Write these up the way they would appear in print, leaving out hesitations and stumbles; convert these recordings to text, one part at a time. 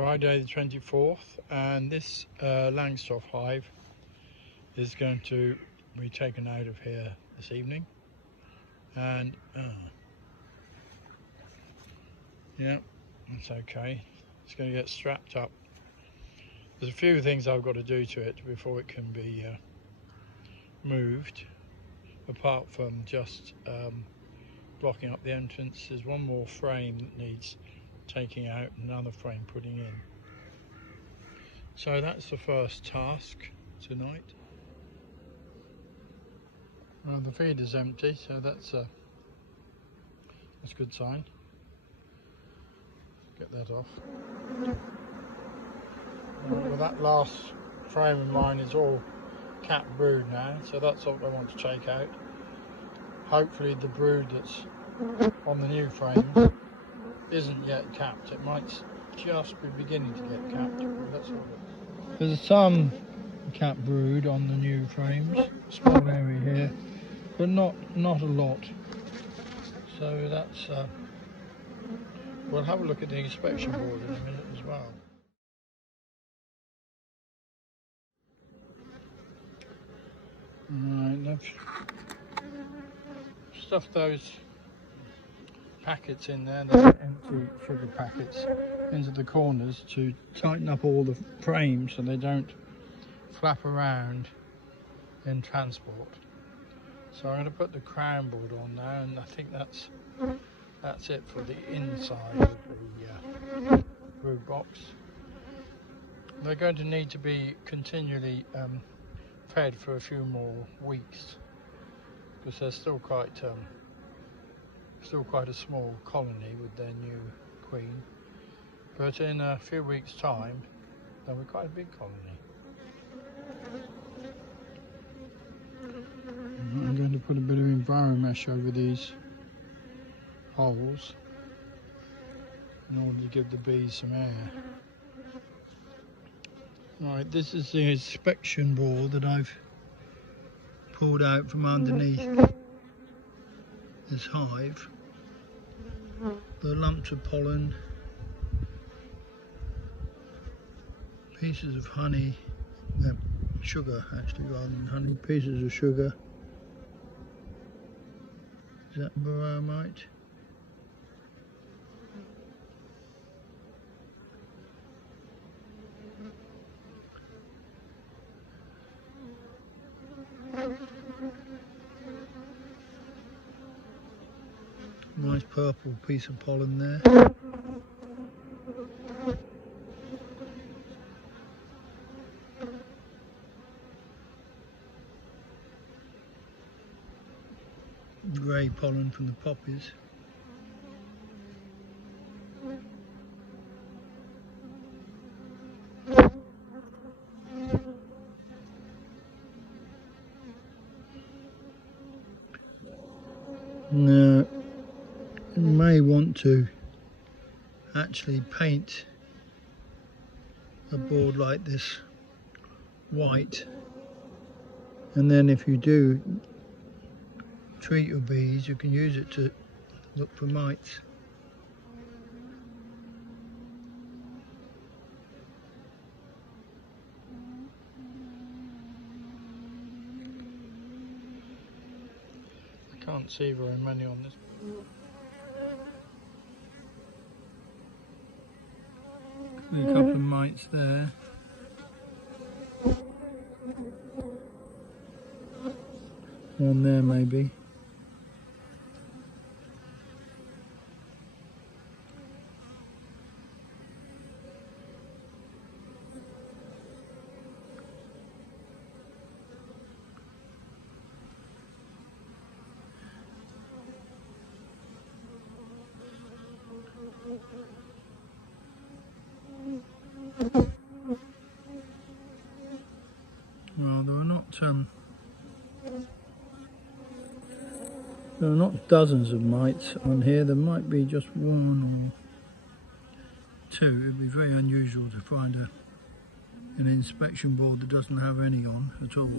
Friday the 24th, and this Langstroth hive is going to be taken out of here this evening. And yeah, that's okay. It's going to get strapped up. There's a few things I've got to do to it before it can be moved, apart from just blocking up the entrance. There's one more frame that needs taking out, another frame putting in. So that's the first task tonight. Well, the feed is empty, so that's a good sign. Get that off. Well, that last frame of mine is all capped brood now, so that's what I want to take out. Hopefully the brood that's on the new frames isn't yet capped. It might just be beginning to get capped. Let's have a look. There's some capped brood on the new frames, small area here, but not a lot. So that's we'll have a look at the inspection board in a minute as well. Right, I've stuffed those packets in there, the empty sugar packets, into the corners to tighten up all the frames so they don't flap around in transport. So I'm going to put the crown board on now, and I think that's it for the inside of the brood box. They're going to need to be continually fed for a few more weeks because they're still quite a small colony with their new queen. But in a few weeks' time, they'll be quite a big colony. I'm going to put a bit of enviromesh over these holes in order to give the bees some air. Right, this is the inspection board that I've pulled out from underneath this hive. The lumps of pollen, pieces of honey, sugar actually rather than honey, pieces of sugar. Is that burrow mite? Nice purple piece of pollen there. Grey pollen from the poppies. Now, you may want to actually paint a board like this white, and then if you do treat your bees, you can use it to look for mites. I can't see very many on this. A couple of mites there. One there maybe. Well, there are not dozens of mites on here. There might be just one or two. It would be very unusual to find an inspection board that doesn't have any on at all.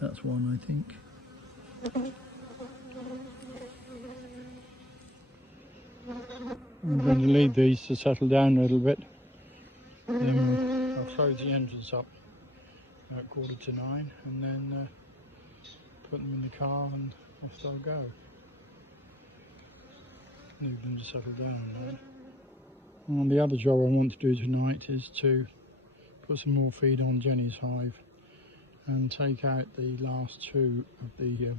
That's one, I think. I'm going to leave these to settle down a little bit. Then I'll close the engines up at 9:15 and then put them in the car and off they'll go. Leave them to settle down now. And the other job I want to do tonight is to put some more feed on Jenny's hive and take out the last two of the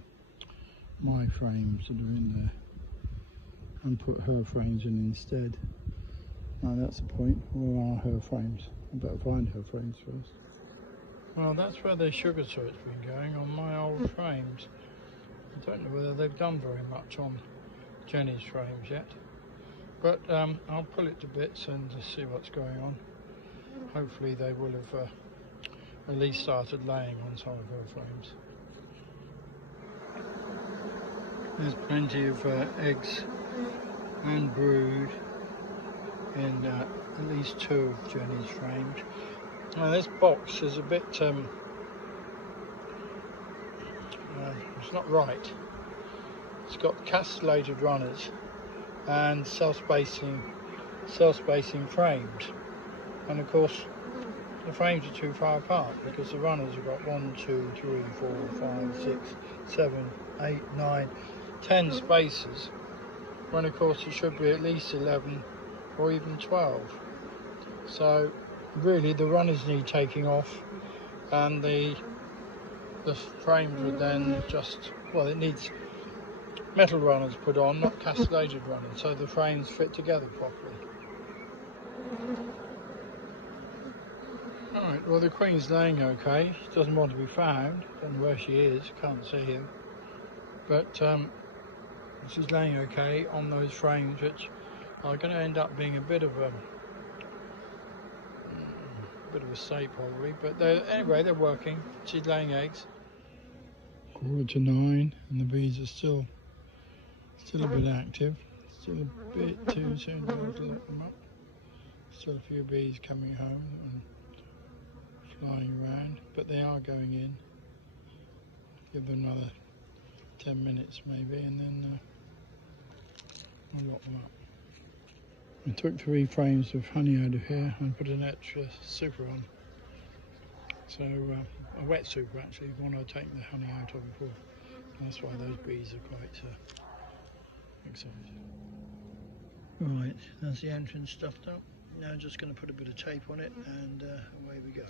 my frames that are in there and put her frames in instead. Now that's the point. Where are her frames? I better find her frames first. Well, that's where the sugar sort's been going on my old frames. I don't know whether they've done very much on Jenny's frames yet, but I'll pull it to bits and see what's going on. Hopefully they will have at least started laying on some of her frames. There's plenty of eggs and brood in at least two of Jenny's frames. Now this box is a bit, it's not right. It's got castellated runners and self-spacing frames, and of course the frames are too far apart because the runners have got 1, 2, 3, 4, 5, 6, 7, 8, 9, 10 spaces, when of course it should be at least 11 or even 12. So really the runners need taking off, and the frames would then just, well, it needs metal runners put on, not castellated runners, so the frames fit together properly. Alright, well the queen's laying okay. She doesn't want to be found. Don't know where she is, can't see her. But she's laying okay on those frames, which are going to end up being a bit of a state probably. But anyway, they're working. She's laying eggs. 9:15, and the bees are still a bit active. Still a bit too soon to let them up. Still a few bees coming home and flying around, but they are going in. Give them another 10 minutes maybe, and then I'll lock them up. I took 3 frames of honey out of here and put an extra super on. So a wet super actually, one I'd taken the honey out of before. That's why those bees are quite excited. Right, that's the entrance stuffed up. Now I'm just going to put a bit of tape on it and away we go.